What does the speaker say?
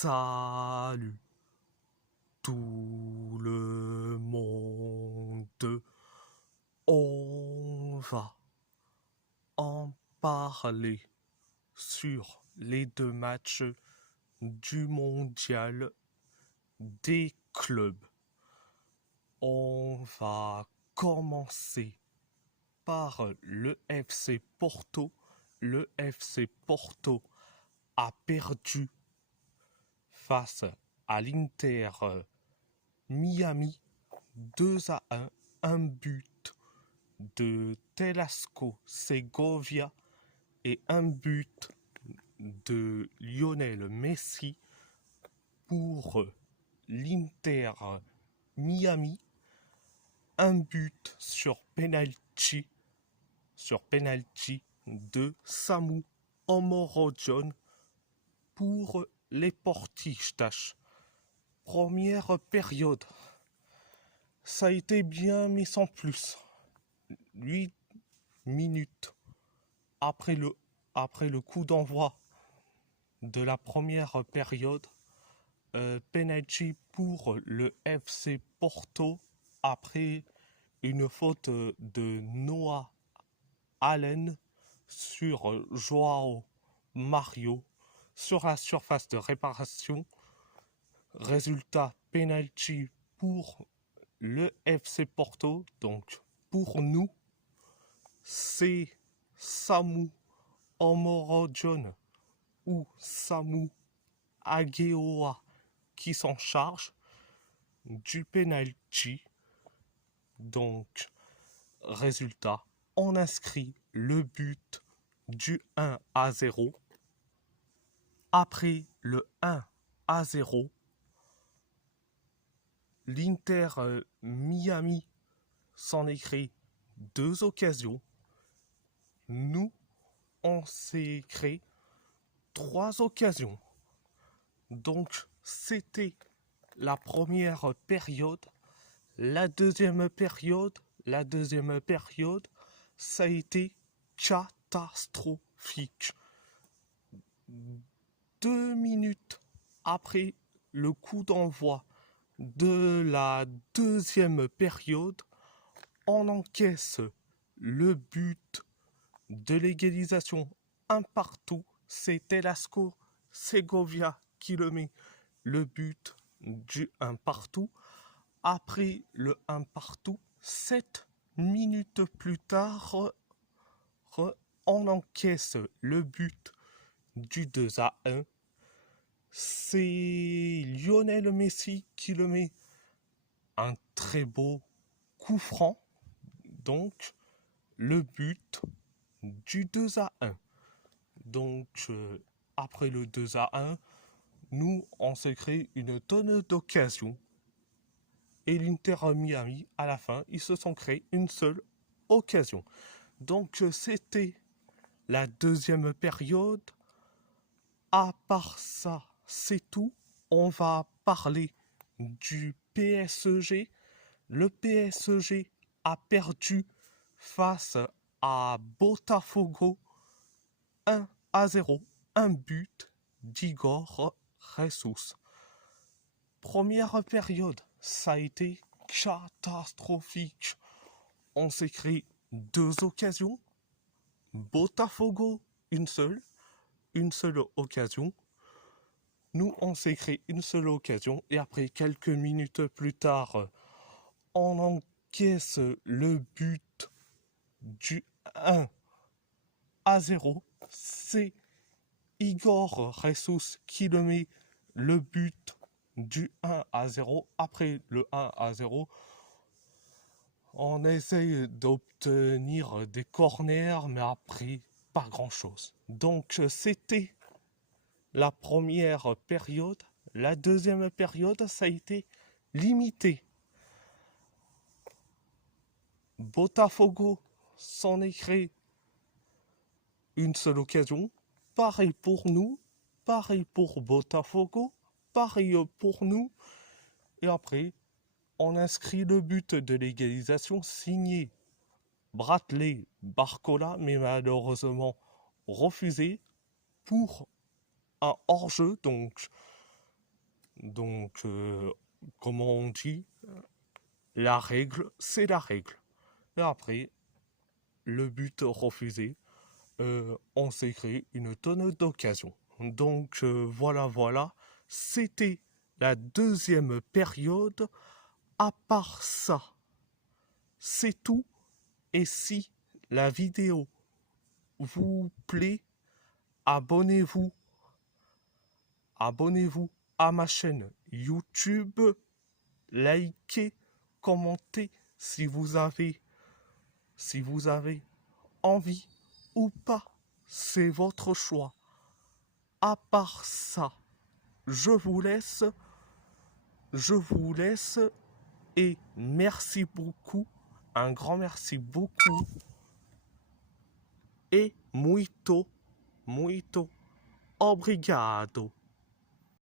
Salut tout le monde, on va en parler sur les deux matchs du mondial des clubs. On va commencer par le FC Porto. Le FC Porto a perdu face à l'Inter Miami 2-1, un but de Telasco Segovia et un but de Lionel Messi pour l'Inter Miami, un but sur penalty de Samu Omorodion pour les Portichtas. Première période, ça a été bien mais sans plus. 8 minutes après le coup d'envoi de la première période, penalty pour le FC Porto après une faute de Noah Allen sur Joao Mario sur la surface de réparation. Résultat, penalty pour le FC Porto. Donc pour nous, c'est Samu Omorodion ou Samu Ageoa qui s'en charge du penalty. Donc, résultat, on inscrit le but du 1-0. Après le 1-0, l'Inter Miami s'en est créé deux occasions. Nous, on s'est créé 3 occasions. Donc, c'était la première période. La deuxième période, ça a été catastrophique. 2 minutes après le coup d'envoi de la deuxième période, on encaisse le but de l'égalisation, un partout. C'est Telasco Segovia qui le met, le but du un partout. Après le un partout, 7 minutes plus tard, on encaisse le but du 2-1. C'est Lionel Messi qui le met, un très beau coup franc. Donc, le but du 2-1. Donc, après le 2-1, nous, on s'est créé une tonne d'occasions. Et l'Inter Miami, à la fin, ils se sont créés une seule occasion. Donc, c'était la deuxième période. À part ça, c'est tout. On va parler du PSG. Le PSG a perdu face à Botafogo 1-0, un but d'Igor Jesus. Première période, ça a été catastrophique. On s'est créé 2 occasions. Botafogo, une seule occasion. Nous, on s'est créé une seule occasion. Et après, quelques minutes plus tard, on encaisse le but du 1-0. C'est Igor Jesus qui le met, le but du 1-0. Après le 1-0, on essaye d'obtenir des corners, mais après, pas grand-chose. Donc, c'était la première période. La deuxième période, ça a été limité. Botafogo s'en est créé une seule occasion. Pareil pour nous, pareil pour Botafogo, pareil pour nous. Et après, on inscrit le but de l'égalisation signé Bradley Barcola, mais malheureusement refusé pour un hors-jeu. Donc, Donc, comment on dit, la règle, c'est la règle. Et après, le but refusé, on s'est créé une tonne d'occasions. Donc, voilà, c'était la deuxième période. À part ça, c'est tout. Et si la vidéo vous plaît, abonnez-vous. Abonnez-vous à ma chaîne YouTube. Likez, commentez si vous avez envie ou pas. C'est votre choix. À part ça, je vous laisse. Je vous laisse et merci beaucoup. Un grand merci beaucoup. Et muito obrigado.